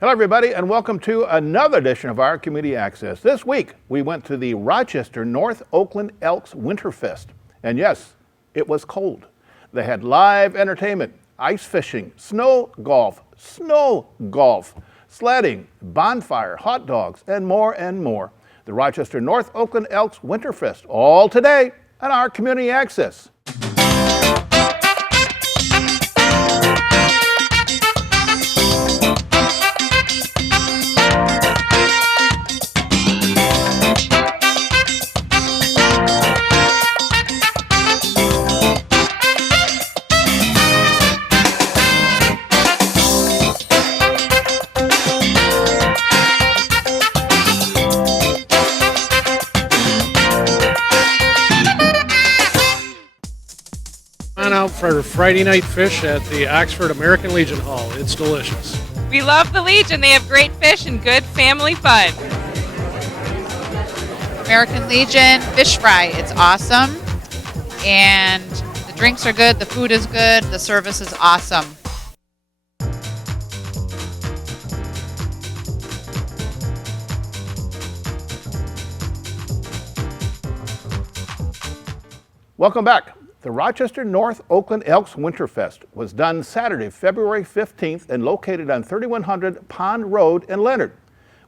Hello, everybody, and welcome to another edition of our Community Access. This week, we went to the Rochester North Oakland Elks Winterfest. And yes, it was cold. They had live entertainment, ice fishing, snow golf, sledding, bonfire, hot dogs, and more and more. The Rochester North Oakland Elks Winterfest, all today on our Community Access. Out for Friday night fish at the Oxford American Legion Hall. It's delicious. We love the Legion. They have great fish and good family fun. American Legion fish fry. It's awesome. And the drinks are good. The food is good. The service is awesome. Welcome back. The Rochester North Oakland Elks Winterfest was done Saturday, February 15th and located on 3100 Pond Road in Leonard.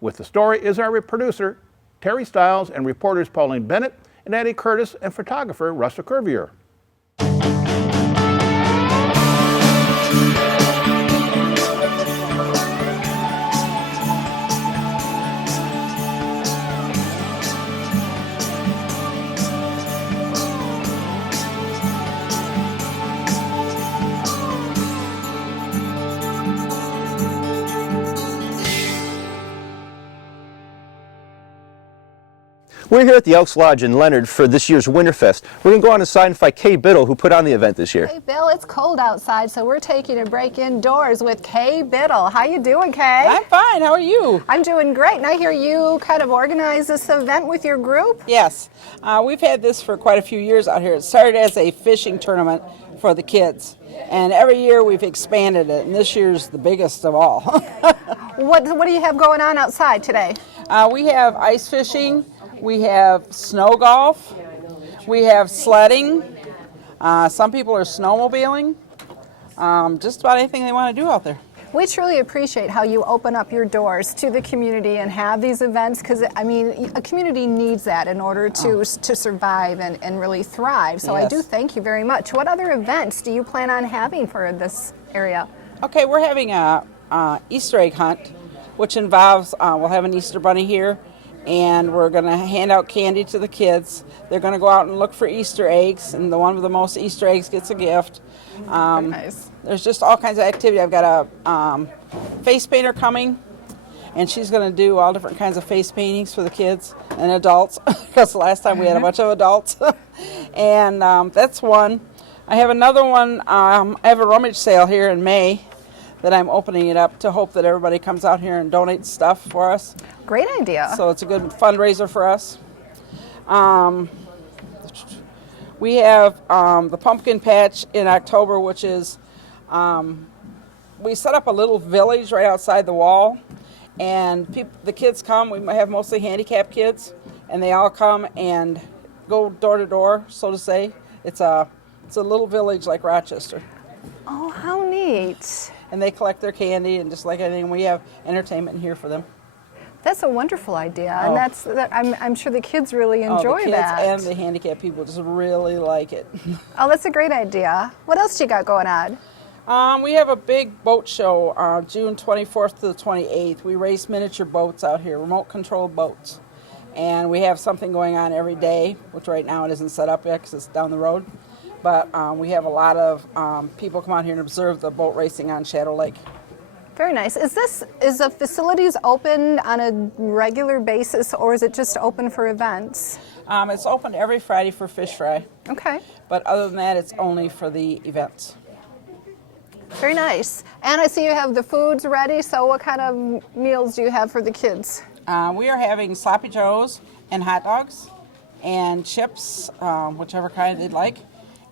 With the story is our producer, Terry Stiles, and reporters Pauline Bennett and Eddie Curtis and photographer Russell Curvier. We're here at the Elks Lodge in Leonard for this year's Winterfest. We're going to go on inside and find Kay Biddle, who put on the event this year. Hey, Bill, it's cold outside, so we're taking a break indoors with Kay Biddle. How you doing, Kay? I'm fine. How are you? I'm doing great, and I hear you kind of organize this event with your group? Yes. We've had this for quite a few years out here. It started as a fishing tournament for the kids, and every year we've expanded it, and this year's the biggest of all. What do you have going on outside today? We have ice fishing. We have snow golf, we have sledding, some people are snowmobiling, just about anything they want to do out there. We truly appreciate how you open up your doors to the community and have these events, because, I mean, a community needs that in order to survive and really thrive. So yes. I do thank you very much. What other events do you plan on having for this area? Okay, we're having a Easter egg hunt, which involves, we'll have an Easter bunny here, and we're going to hand out candy to the kids. They're going to go out and look for Easter eggs, and the one with the most Easter eggs gets a gift. Very nice. There's just all kinds of activity. I've got a face painter coming, and she's going to do all different kinds of face paintings for the kids and adults, because the last time we had a bunch of adults. And that's one. I have another one. I have a rummage sale here in May that I'm opening it up to hope that everybody comes out here and donates stuff for us. Great idea. So it's a good fundraiser for us. We have the pumpkin patch in October, which is, we set up a little village right outside the wall, and the kids come. We have mostly handicapped kids, and they all come and go door to door, so to say. It's a little village like Rochester. Oh, how neat. And they collect their candy, and just like anything, we have entertainment here for them. That's a wonderful idea, and I'm sure the kids really enjoy the kids that. And the handicapped people just really like it. Oh, that's a great idea. What else do you got going on? We have a big boat show June 24th to the 28th. We race miniature boats out here, remote-controlled boats. And we have something going on every day, which right now it isn't set up yet because it's down the road. But we have a lot of people come out here and observe the boat racing on Shadow Lake. Very nice. Is the facilities open on a regular basis, or is it just open for events? It's open every Friday for fish fry. Okay. But other than that, it's only for the events. Very nice. And I see you have the foods ready, so what kind of meals do you have for the kids? We are having sloppy joes and hot dogs and chips, whichever kind they'd like.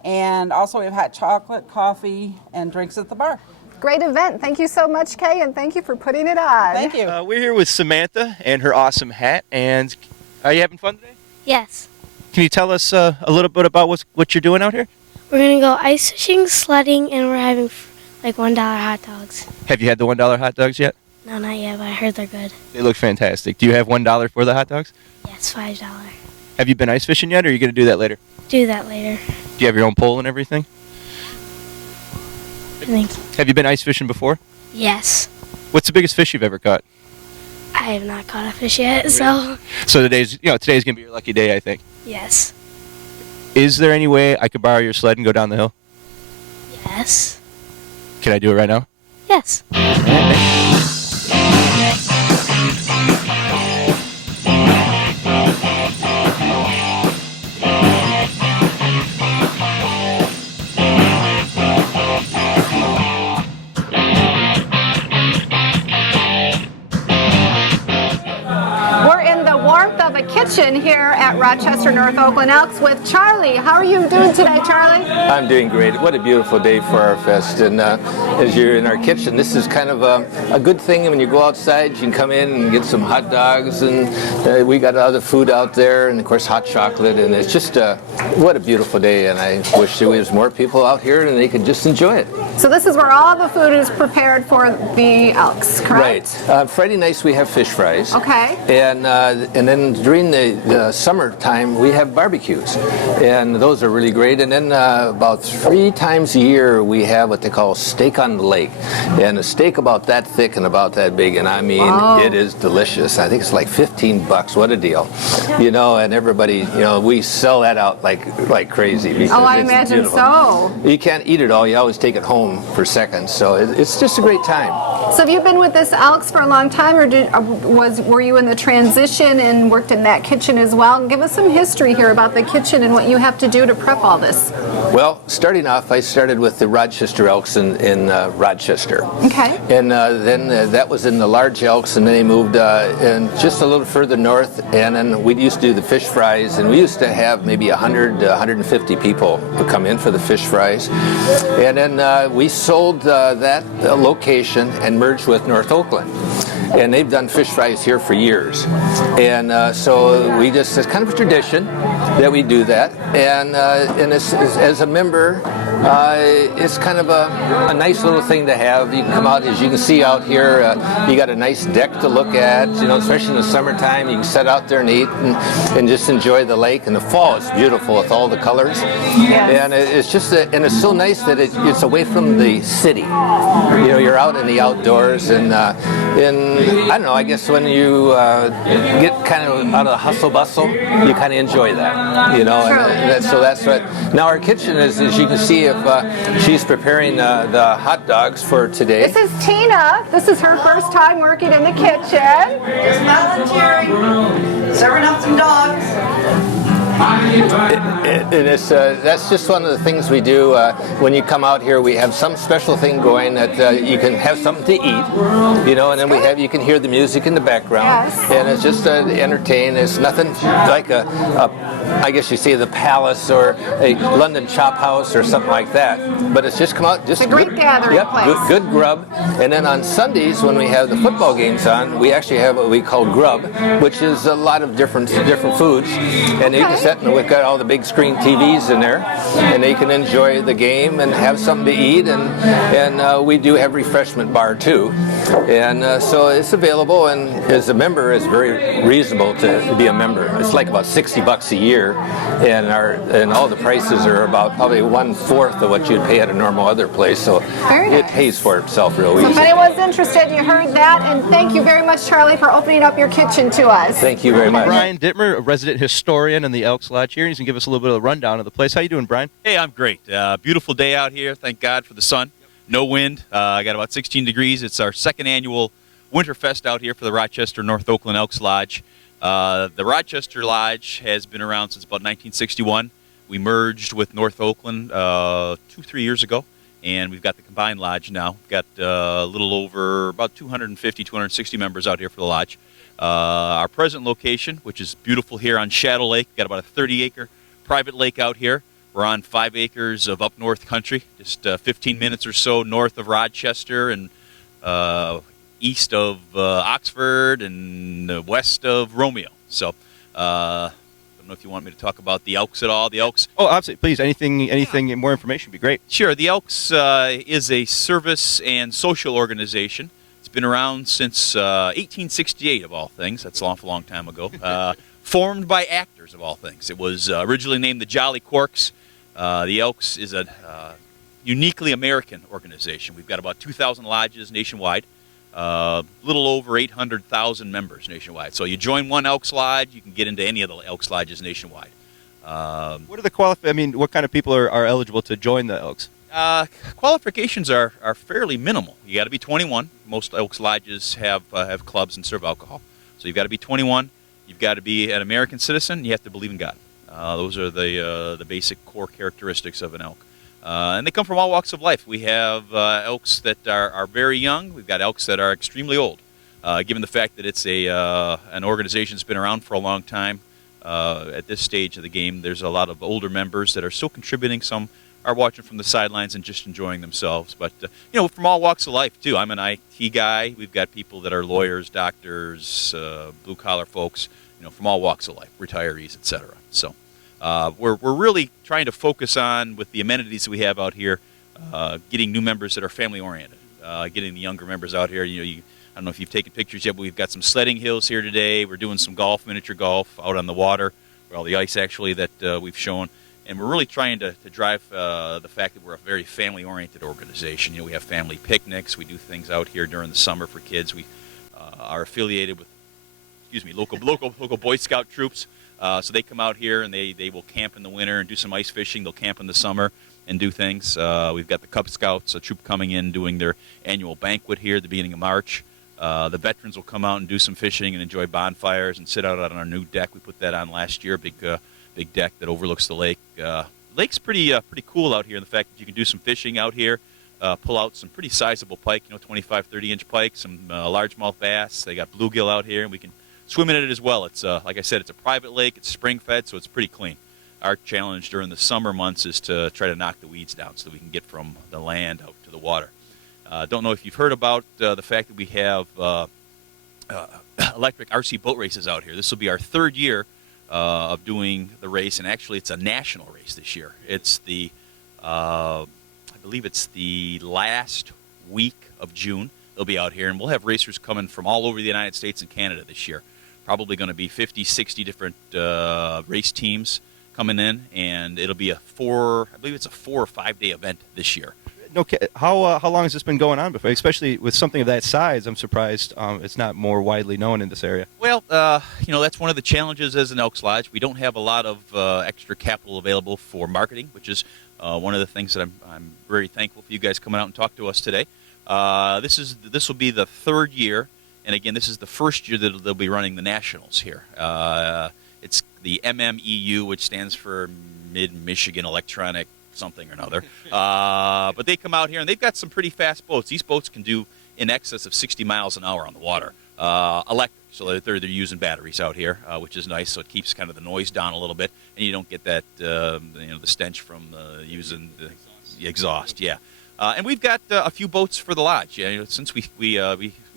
And also we have hot chocolate, coffee, and drinks at the bar. Great event. Thank you so much, Kay, and thank you for putting it on. Thank you. We're here with Samantha and her awesome hat. And are you having fun today? Yes. Can you tell us a little bit about what you're doing out here? We're going to go ice fishing, sledding, and we're having like $1 hot dogs. Have you had the $1 hot dogs yet? No, not yet, but I heard they're good. They look fantastic. Do you have $1 for the hot dogs? Yes, $5. Have you been ice fishing yet, or are you going to do that later? Do that later. Do you have your own pole and everything? Thank you. Have you been ice fishing before? Yes. What's the biggest fish you've ever caught? I have not caught a fish yet, so So today's going to be your lucky day, I think. yes. Is there any way I could borrow your sled and go down the hill? Yes. Can I do it right now? Yes. We're in the warmth of a kitchen here at Rochester North Oakland Elks with Charlie. How are you doing today, Charlie? I'm doing great. What a beautiful day for our fest. And as you're in our kitchen, this is kind of a good thing. When you go outside, you can come in and get some hot dogs. And we got other food out there. And, of course, hot chocolate. And it's just, what a beautiful day. And I wish there was more people out here and they could just enjoy it. So this is where all the food is prepared for the Elks, correct? Right. Friday nights we have fish fries. Okay. And then during the summertime we have barbecues, and those are really great. And then about 3 times a year we have what they call steak on the lake, and a steak about that thick and about that big, and I mean it is delicious. I think it's like $15. What a deal, you know! And everybody, you know, we sell that out like crazy. Because I it's imagine beautiful. so. You can't eat it all. You always take it home for seconds. So it's just a great time. So have you been with this Elks for a long time, or were you in the transition and worked in that kitchen as well? Give us some history here about the kitchen and what you have to do to prep all this. Well, starting off, I started with the Rochester Elks in Rochester. Okay. And then that was in the large Elks, and then they moved and just a little further north, and then we used to do the fish fries, and we used to have maybe 100 to 150 people who come in for the fish fries. And then we sold that location and merged with North Oakland. And they've done fish fries here for years. And so we just, it's kind of a tradition that we do that. And as a member, it's kind of a nice little thing to have. You can come out, as you can see out here, you got a nice deck to look at, you know, especially in the summertime. You can sit out there and eat and just enjoy the lake. And the fall is beautiful with all the colors. Yes. And it's just, and it's so nice that it's away from the city. You know, you're out in the outdoors, and I don't know, I guess when you get kind of out of the hustle bustle, you kind of enjoy that, you know. So that's what. Now our kitchen is, as you can see, if she's preparing the hot dogs for today. This is Tina. This is her first time working in the kitchen. Just volunteering, serving up some dogs. And it's, that's just one of the things we do when you come out here. We have some special thing going that you can have something to eat, you know, and then you can hear the music in the background, yes. And it's just entertain. It's nothing like I guess you say the Palace or a London Chop House or something like that, but it's just come out, just a great gathering place. Good grub. And then on Sundays when we have the football games on, we actually have what we call grub, which is a lot of different foods, and you can sit, and we've got all the big screen TVs in there, and they can enjoy the game and have something to eat, and we do have refreshment bar too, and so it's available, and as a member, it's very reasonable to be a member. It's like about $60 a year, and all the prices are about probably 1/4 of what you'd pay at a normal other place, so it pays for itself real So easy. if anyone's interested, you heard that, and thank you very much, Charlie, for opening up your kitchen to us. Thank you very much. Brian Dittmer, a resident historian in the Elks Lodge here. He's going to give us a little bit of a rundown of the place. How you doing, Brian? Hey, I'm great. Beautiful day out here. Thank God for the sun. No wind. I got about 16 degrees. It's our second annual Winterfest out here for the Rochester North Oakland Elks Lodge. The Rochester Lodge has been around since about 1961. We merged with North Oakland 2-3 years ago, and we've got the combined lodge now. We've got a little over about 250, 260 members out here for the lodge. Our present location, which is beautiful here on Shadow Lake, got about a 30-acre private lake out here. We're on 5 acres of up north country, just 15 minutes or so north of Rochester and east of Oxford and west of Romeo. So I don't know if you want me to talk about the Elks at all. The Elks. Oh, absolutely. Please, anything more information would be great. Sure. The Elks is a service and social organization. It's been around since 1868, of all things. That's an awful long time ago. Formed by actors, of all things. It was originally named the Jolly Corks. The Elks is a uniquely American organization. We've got about 2,000 lodges nationwide, little over 800,000 members nationwide. So you join one Elks Lodge, you can get into any of the Elks Lodges nationwide. What are the what kind of people are eligible to join the Elks? Qualifications are fairly minimal. You got to be 21. Most Elks Lodges have clubs and serve alcohol. So you've got to be 21. You've got to be an American citizen. You have to believe in God. Those are the basic core characteristics of an elk. And they come from all walks of life. We have elks that are very young. We've got elks that are extremely old. Given the fact that it's an organization that's been around for a long time, at this stage of the game, there's a lot of older members that are still contributing. Some are watching from the sidelines and just enjoying themselves. But, from all walks of life, too. I'm an IT guy. We've got people that are lawyers, doctors, blue-collar folks, from all walks of life, retirees, etc. So we're really trying to focus on, with the amenities that we have out here, getting new members that are family-oriented, getting the younger members out here. I don't know if you've taken pictures yet, but we've got some sledding hills here today. We're doing some golf, miniature golf, out on the water, well, the ice actually that we've shown. And we're really trying to drive the fact that we're a very family-oriented organization. We have family picnics. We do things out here during the summer for kids. We are affiliated with, local Boy Scout troops. So they come out here and they will camp in the winter and do some ice fishing. They'll camp in the summer and do things. We've got the Cub Scouts, a troop coming in doing their annual banquet here at the beginning of March. The veterans will come out and do some fishing and enjoy bonfires and sit out on our new deck. We put that on last year, big deck that overlooks the lake. Lake's pretty cool out here in the fact that you can do some fishing out here, pull out some pretty sizable pike, 25, 30-inch pike, some largemouth bass. They got bluegill out here, and we can swim in it as well. It's like I said, it's a private lake. It's spring-fed, so it's pretty clean. Our challenge during the summer months is to try to knock the weeds down so we can get from the land out to the water. Don't know if you've heard about the fact that we have electric RC boat races out here. This will be our third year of doing the race, and actually it's a national race this year. It's I believe it's the last week of June. They'll be out here, and we'll have racers coming from all over the United States and Canada this year. Probably going to be 50, 60 different race teams coming in, and it'll be I believe it's a 4 or 5 day event this year. Okay, how long has this been going on before? Especially with something of that size, I'm surprised it's not more widely known in this area. Well, that's one of the challenges as an Elks Lodge. We don't have a lot of extra capital available for marketing, which is one of the things that I'm very thankful for you guys coming out and talk to us today. This will be the third year, and again, this is the first year that they'll be running the nationals here. It's the MMEU, which stands for Mid-Michigan Electronic something or another. But they come out here, and they've got some pretty fast boats. These boats can do in excess of 60 miles an hour on the water. Electric, so they're using batteries out here, which is nice, so it keeps kind of the noise down a little bit, and you don't get that, the stench from using the exhaust, yeah. And we've got a few boats for the lodge. Yeah, since we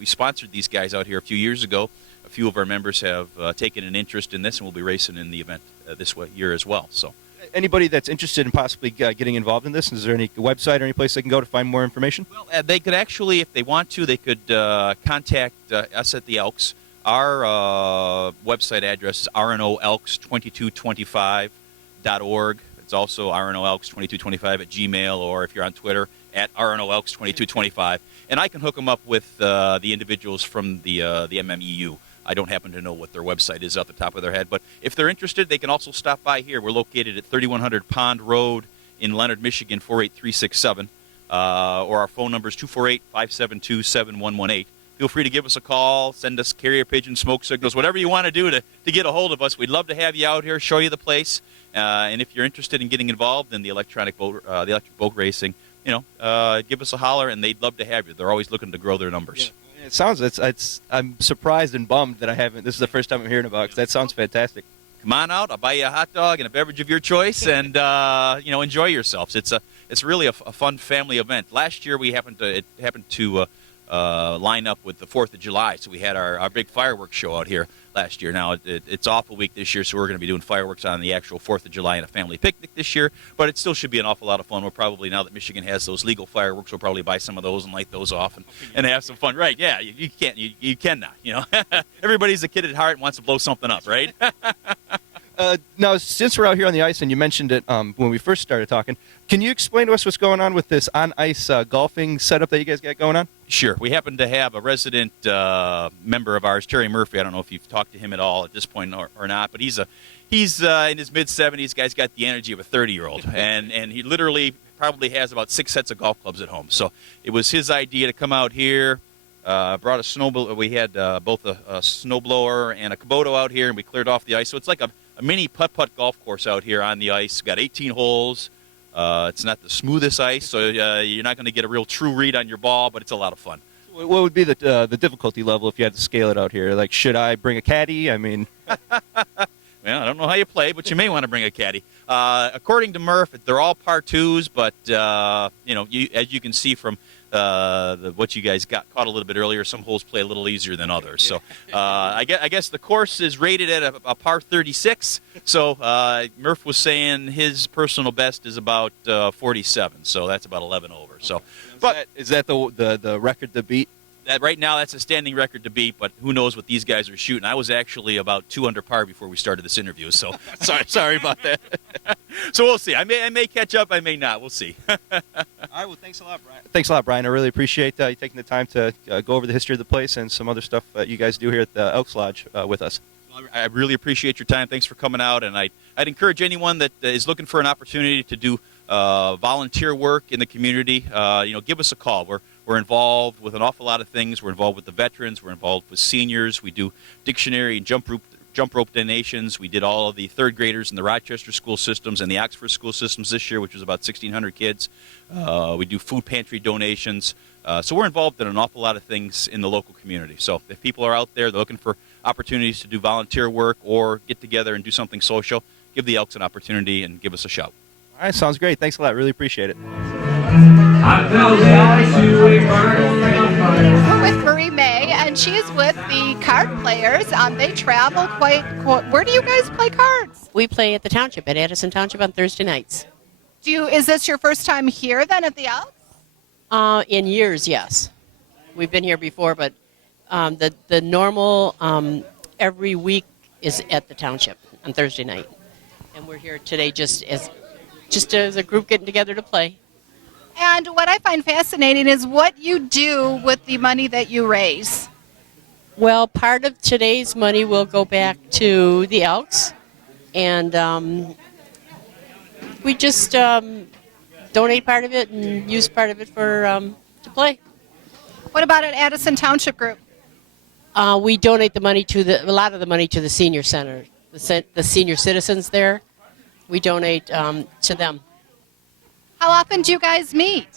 sponsored these guys out here a few years ago, a few of our members have taken an interest in this, and we'll be racing in the event this year as well. So, anybody that's interested in possibly getting involved in this, is there any website or any place they can go to find more information? Well, they could actually, if they want to, they could contact us at the Elks. Our website address is rnoelks2225.org. It's also rnoelks2225 at Gmail, or if you're on Twitter, at rnoelks2225. And I can hook them up with the individuals from the MMEU. I don't happen to know what their website is off the top of their head, but if they're interested, they can also stop by here. We're located at 3100 Pond Road in Leonard, Michigan, 48367, or our phone number is 248-572-7118. Feel free to give us a call, send us carrier pigeon, smoke signals, whatever you want to do to get a hold of us. We'd love to have you out here, show you the place, and if you're interested in getting involved in the electric boat racing, give us a holler, and they'd love to have you. They're always looking to grow their numbers. Yeah. It sounds. I'm surprised and bummed that I haven't. This is the first time I'm hearing about it, because that sounds fantastic. come on out. I'll buy you a hot dog and a beverage of your choice, and enjoy yourselves. It's really a fun family event. Last year it happened to line up with the 4th of July, so we had our big fireworks show out here last year. Now it's off a week this year, so we're going to be doing fireworks on the actual 4th of July and a family picnic this year, but it still should be an awful lot of fun. We'll probably, now that Michigan has those legal fireworks, we'll probably buy some of those and light those off and have some fun. Right, yeah, you cannot, everybody's a kid at heart and wants to blow something up, right? Now, since we're out here on the ice, and you mentioned it when we first started talking, can you explain to us what's going on with this on-ice golfing setup that you guys got going on? Sure. We happen to have a resident member of ours, Terry Murphy. I don't know if you've talked to him at all at this point or not, but he's in his mid-70s. Guy's got the energy of a 30-year-old, and he literally probably has about 6 sets of golf clubs at home. So it was his idea to come out here. Brought a snowblower. We had both a snowblower and a Kubota out here, and we cleared off the ice. So it's like a mini putt-putt golf course out here on the ice. Got 18 holes. It's not the smoothest ice, so you're not going to get a real true read on your ball, but it's a lot of fun. What would be the difficulty level if you had to scale it out here? Like, should I bring a caddy? I mean... Well, I don't know how you play, but you may want to bring a caddy. According to Murph, they're all par 2s, but, as you can see from what you guys got caught a little bit earlier, some holes play a little easier than others. So I guess the course is rated at a par 36. So Murph was saying his personal best is about 47, so that's about 11 over. So, is that the record to beat? Right now, that's a standing record to beat, but who knows what these guys are shooting. I was actually about 2 under par before we started this interview, so sorry about that. So we'll see. I may catch up, I may not. We'll see. All right, well, thanks a lot, Brian. Thanks a lot, Brian. I really appreciate you taking the time to go over the history of the place and some other stuff that you guys do here at the Elks Lodge with us. I really appreciate your time. Thanks for coming out, and I'd encourage anyone that is looking for an opportunity to do volunteer work in the community, give us a call. We're involved with an awful lot of things. We're involved with the veterans. We're involved with seniors. We do dictionary and jump rope donations. We did all of the 3rd graders in the Rochester school systems and the Oxford school systems this year, which was about 1,600 kids. We do food pantry donations. So we're involved in an awful lot of things in the local community. So if people are out there, they're looking for opportunities to do volunteer work or get together and do something social, give the Elks an opportunity and give us a shout. All right, sounds great. Thanks a lot. Really appreciate it. We're with Marie May, and she's with the card players. They travel quite. Where do you guys play cards? We play at the township, at Addison Township on Thursday nights. Is this your first time here then at the Elks? In years, yes. We've been here before, but the normal every week is at the township on Thursday night. And we're here today just as a group getting together to play. And what I find fascinating is what you do with the money that you raise. Well, part of today's money will go back to the Elks, and we just donate part of it and use part of it for to play. What about at Addison Township Group? We donate a lot of the money to the senior center, the senior citizens there. We donate to them. How often do you guys meet?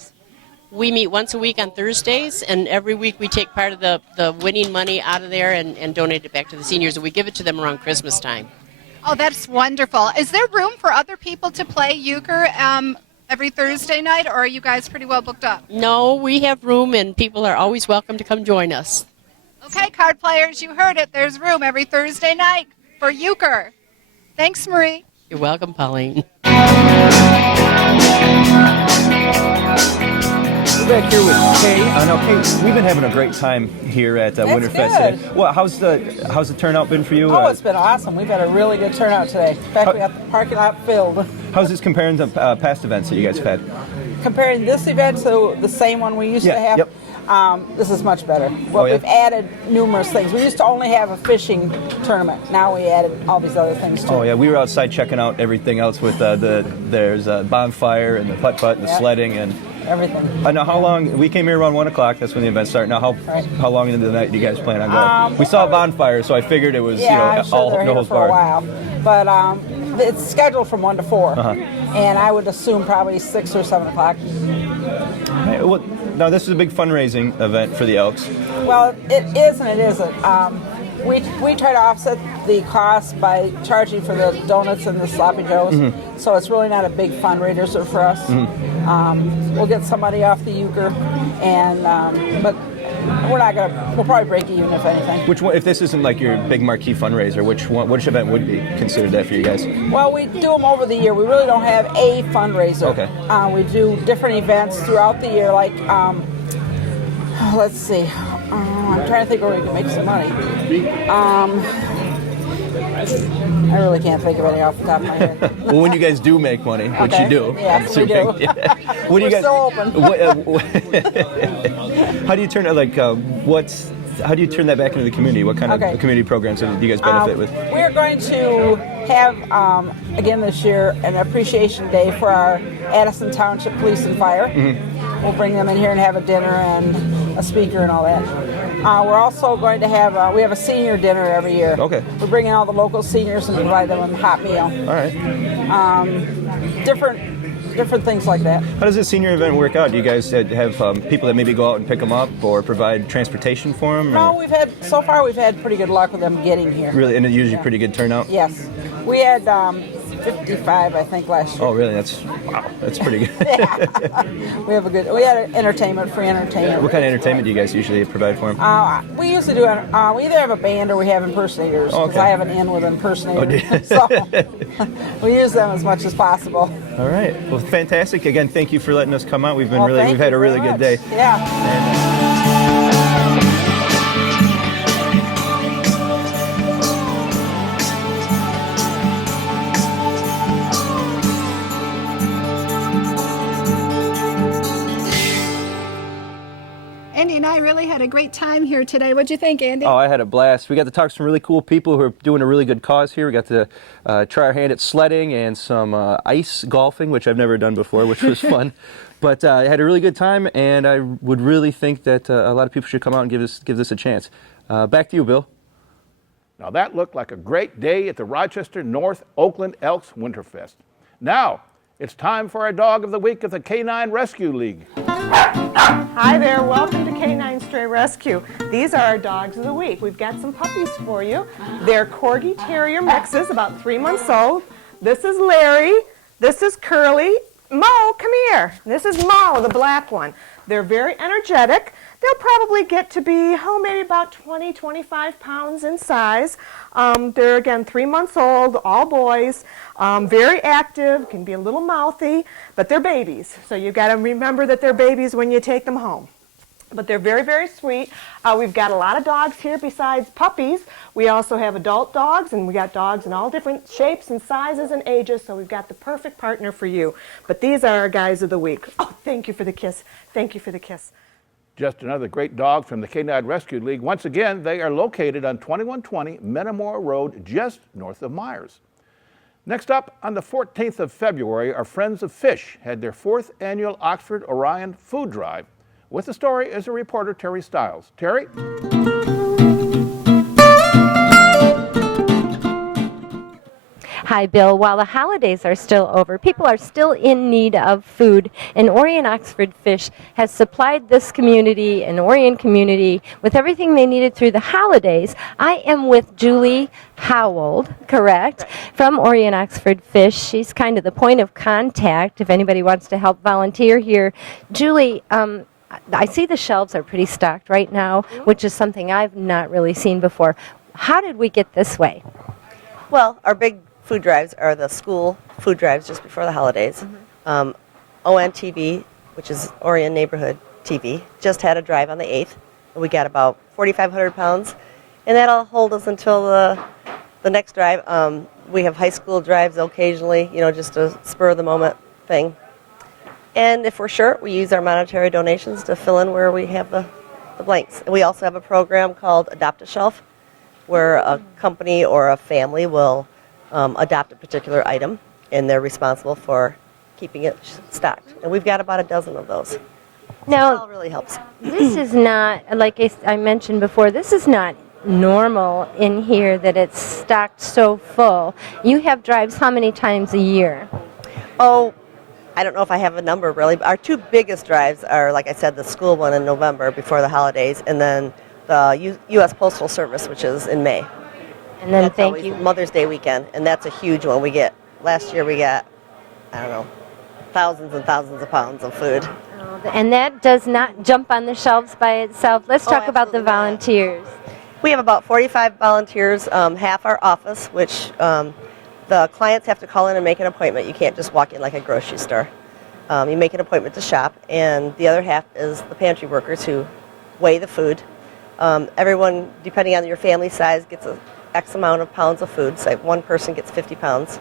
We meet once a week on Thursdays, and every week we take part of the winning money out of there and donate it back to the seniors, and we give it to them around Christmas time. Oh, that's wonderful. Is there room for other people to play euchre every Thursday night, or are you guys pretty well booked up? No, we have room, and people are always welcome to come join us. Okay, card players, you heard it. There's room every Thursday night for euchre. Thanks, Marie. You're welcome, Pauline. We're back here with Kay. Now, Kay, we've been having a great time here at Winterfest today. Well, how's the turnout been for you? Oh, it's been awesome. We've had a really good turnout today. In fact, we got the parking lot filled. How's this comparing to past events that you guys have had? Comparing this event to the same one we used to have, this is much better. We've added numerous things. We used to only have a fishing tournament. Now we added all these other things too. Oh yeah, we were outside checking out everything else with there's a bonfire and the putt-putt and the sledding and everything. Now, how long? We came here around 1 o'clock. That's when the event started. Now, how long into the night do you guys plan on going? We saw a bonfire, so I figured it was I'm sure all they're no here holds for a barred. while. But it's scheduled from 1 to 4, and I would assume probably 6 or 7 o'clock. Hey, now, this is a big fundraising event for the Elks. Well, it is and it isn't. we try to offset the cost by charging for the donuts and the sloppy joes. So it's really not a big fundraiser for us. We'll get some money off the euchre, and but we're not gonna. We'll probably break even if anything. Which one, if this isn't like your big marquee fundraiser, which event would be considered that for you guys? Well, we do them over the year. We really don't have a fundraiser. Okay. We do different events throughout the year. Like, let's see. I'm trying to think where we can make some money. I really can't think of any off the top of my head. Well, when you guys do make money, which you do, yes, we do. When We're you guys, still open. How do you turn how do you turn that back into the community? What kind of community programs do you guys benefit with? We're going to have, again this year, an appreciation day for our Addison Township Police and Fire. We'll bring them in here and have a dinner and a speaker and all that. We're also going to have, we have a senior dinner every year. Okay. We bring in all the local seniors and provide them a hot meal. All right. Different things like that. How does this senior event work out? Do you guys have people that maybe go out and pick them up or provide transportation for them? No, so far we've had pretty good luck with them getting here. Really, and it's usually pretty good turnout? Yes. We had 55, I think, last year. Oh, really? That's pretty good. We had free entertainment. What kind of entertainment do you guys usually provide for them? We usually do, we either have a band or we have impersonators, because I have an in with impersonators. So we use them as much as possible. All right. Well, fantastic. Again, thank you for letting us come out. We've had a really good day. Yeah. Andy and I really had a great time here today. What'd you think, Andy? Oh, I had a blast. We got to talk to some really cool people who are doing a really good cause here. We got to try our hand at sledding and some ice golfing, which I've never done before, which was fun. But I had a really good time, and I would really think that a lot of people should come out and give this a chance. Back to you, Bill. Now that looked like a great day at the Rochester North Oakland Elks Winterfest. Now, it's time for our Dog of the Week of the Canine Rescue League. Hi there, welcome to Canine Stray Rescue. These are our Dogs of the Week. We've got some puppies for you. They're Corgi Terrier mixes, about 3 months old. This is Larry, this is Curly. Mo, come here. This is Mo, the black one. They're very energetic. They'll probably get to be, maybe about 20, 25 pounds in size. They're, again, 3 months old, all boys, very active, can be a little mouthy, but they're babies. So you've got to remember that they're babies when you take them home. But they're very, very sweet. We've got a lot of dogs here besides puppies. We also have adult dogs, and we got dogs in all different shapes and sizes and ages, so we've got the perfect partner for you. But these are our guys of the week. Oh, thank you for the kiss. Thank you for the kiss. Just another great dog from the Canine Rescue League. Once again, they are located on 2120 Metamora Road, just north of Myers. Next up, on the 14th of February, our Friends of Fish had their 4th annual Oxford Orion Food Drive. With the story is a reporter, Terry Stiles. Terry? Hi, Bill. While the holidays are still over, people are still in need of food, and Orion Oxford Fish has supplied this community and Orion community with everything they needed through the holidays. I am with Julie Howell, correct, from Orion Oxford Fish. She's kind of the point of contact if anybody wants to help volunteer here. Julie, I see the shelves are pretty stocked right now, which is something I've not really seen before. How did we get this way? Well, our big food drives are the school food drives just before the holidays. ONTV, which is Orion Neighborhood TV, just had a drive on the 8th. We got about 4,500 pounds, and that'll hold us until the next drive. We have high school drives occasionally, just a spur-of-the-moment thing. And if we're short, we use our monetary donations to fill in where we have the blanks. And we also have a program called Adopt a Shelf, where a company or a family will adopt a particular item, and they're responsible for keeping it stocked. And we've got about a dozen of those. Now, it all really helps. This is not, like I mentioned before, this is not normal in here that it's stocked so full. You have drives how many times a year? Oh, I don't know if I have a number really. Our two biggest drives are, like I said, the school one in November before the holidays, and then the U.S. Postal Service, which is in May. And then That's thank always you. Mother's Day weekend, and that's a huge one. Last year we got, I don't know, thousands and thousands of pounds of food. And that does not jump on the shelves by itself. Let's talk about the absolutely not. volunteers. We have about 45 volunteers, half our office, which the clients have to call in and make an appointment. You can't just walk in like a grocery store. You make an appointment to shop, and the other half is the pantry workers who weigh the food. Everyone, depending on your family size, gets a X amount of pounds of food. So one person gets 50 pounds.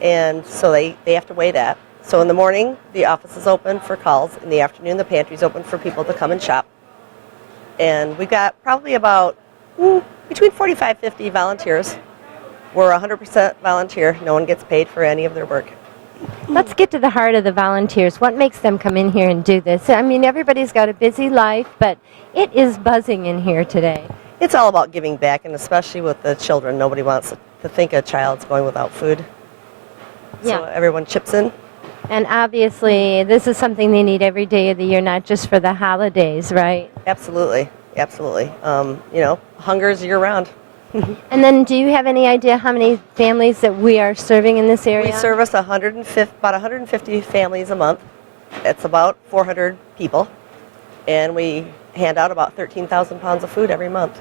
And so they have to weigh that. So in the morning, the office is open for calls. In the afternoon, the pantry is open for people to come and shop. And we've got probably about between 45 50 volunteers. We're 100% volunteer. No one gets paid for any of their work. Let's get to the heart of the volunteers. What makes them come in here and do this? I mean, everybody's got a busy life, but it is buzzing in here today. It's all about giving back, and especially with the children. Nobody wants to think a child's going without food. So everyone chips in. And obviously, this is something they need every day of the year, not just for the holidays, right? Absolutely, absolutely. Hunger's year-round. And then do you have any idea how many families that we are serving in this area? We service about 150 families a month. It's about 400 people. And we hand out about 13,000 pounds of food every month.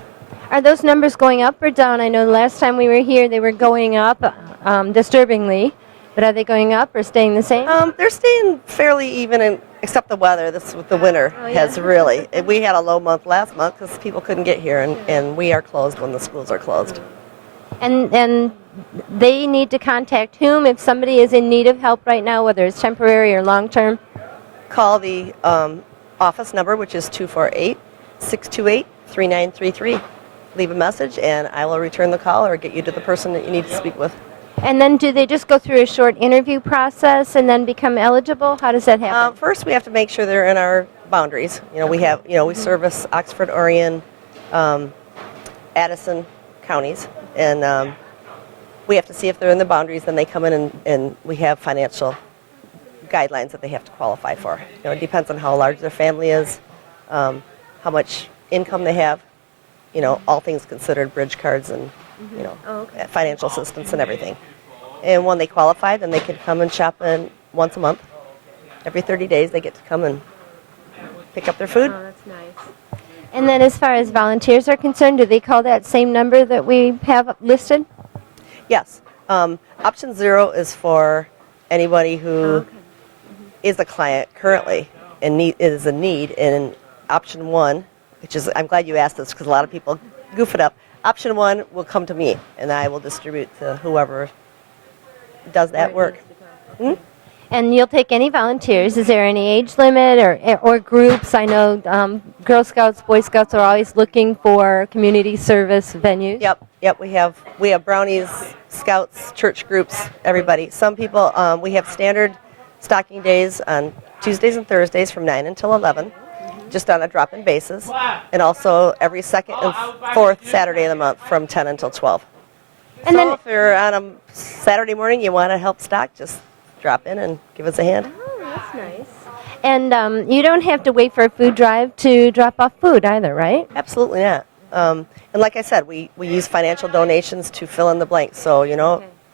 Are those numbers going up or down? I know the last time we were here, they were going up disturbingly. But are they going up or staying the same? They're staying fairly even, except the weather. The winter has really. We had a low month last month because people couldn't get here, and we are closed when the schools are closed. And they need to contact whom if somebody is in need of help right now, whether it's temporary or long-term? Call the office number, which is 248-628-3933. Leave a message, and I will return the call or get you to the person that you need to speak with. And then do they just go through a short interview process and then become eligible? How does that happen? First, we have to make sure they're in our boundaries. We service Oxford, Orion, Addison counties, and we have to see if they're in the boundaries. Then they come in, and we have financial guidelines that they have to qualify for. It depends on how large their family is, how much income they have. All things considered, bridge cards and financial assistance and everything. And when they qualify, then they can come and shop in once a month. Every 30 days, they get to come and pick up their food. Oh, that's nice. And then as far as volunteers are concerned, do they call that same number that we have listed? Yes. Option 0 is for anybody who is a client currently and is in need. And option 1, which is, I'm glad you asked this because a lot of people goof it up. Option 1 will come to me, and I will distribute to whoever does that work. And you'll take any volunteers. Is there any age limit or groups? I know Girl Scouts, Boy Scouts are always looking for community service venues. Yep. We have brownies, Scouts, church groups, everybody. Some people, we have standard stocking days on Tuesdays and Thursdays from 9 until 11. Just on a drop-in basis, and also every second and fourth Saturday of the month from 10 until 12. And then if you're on a Saturday morning, you want to help stock, just drop in and give us a hand. Oh, that's nice. And you don't have to wait for a food drive to drop off food either, right? Absolutely not. And like I said, we use financial donations to fill in the blanks. So,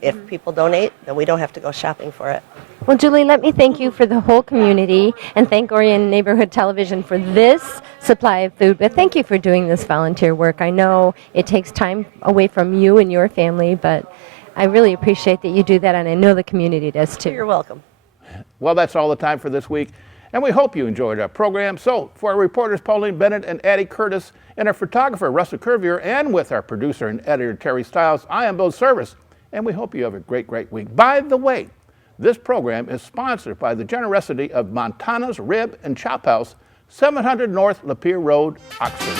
if people donate, then we don't have to go shopping for it. Well, Julie, let me thank you for the whole community and thank Orion Neighborhood Television for this supply of food. But thank you for doing this volunteer work. I know it takes time away from you and your family, but I really appreciate that you do that, and I know the community does too. You're welcome. Well, that's all the time for this week, and we hope you enjoyed our program. So, for our reporters Pauline Bennett and Addie Curtis, and our photographer Russell Curvier, and with our producer and editor Terry Stiles, I am Bill Service, and we hope you have a great week. By the way, this program is sponsored by the generosity of Montana's Rib and Chop House, 700 North Lapeer Road, Oxford.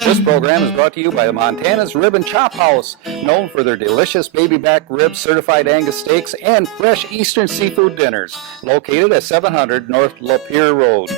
This program is brought to you by Montana's Rib and Chop House, known for their delicious baby back ribs, certified Angus steaks, and fresh Eastern seafood dinners, located at 700 North Lapeer Road.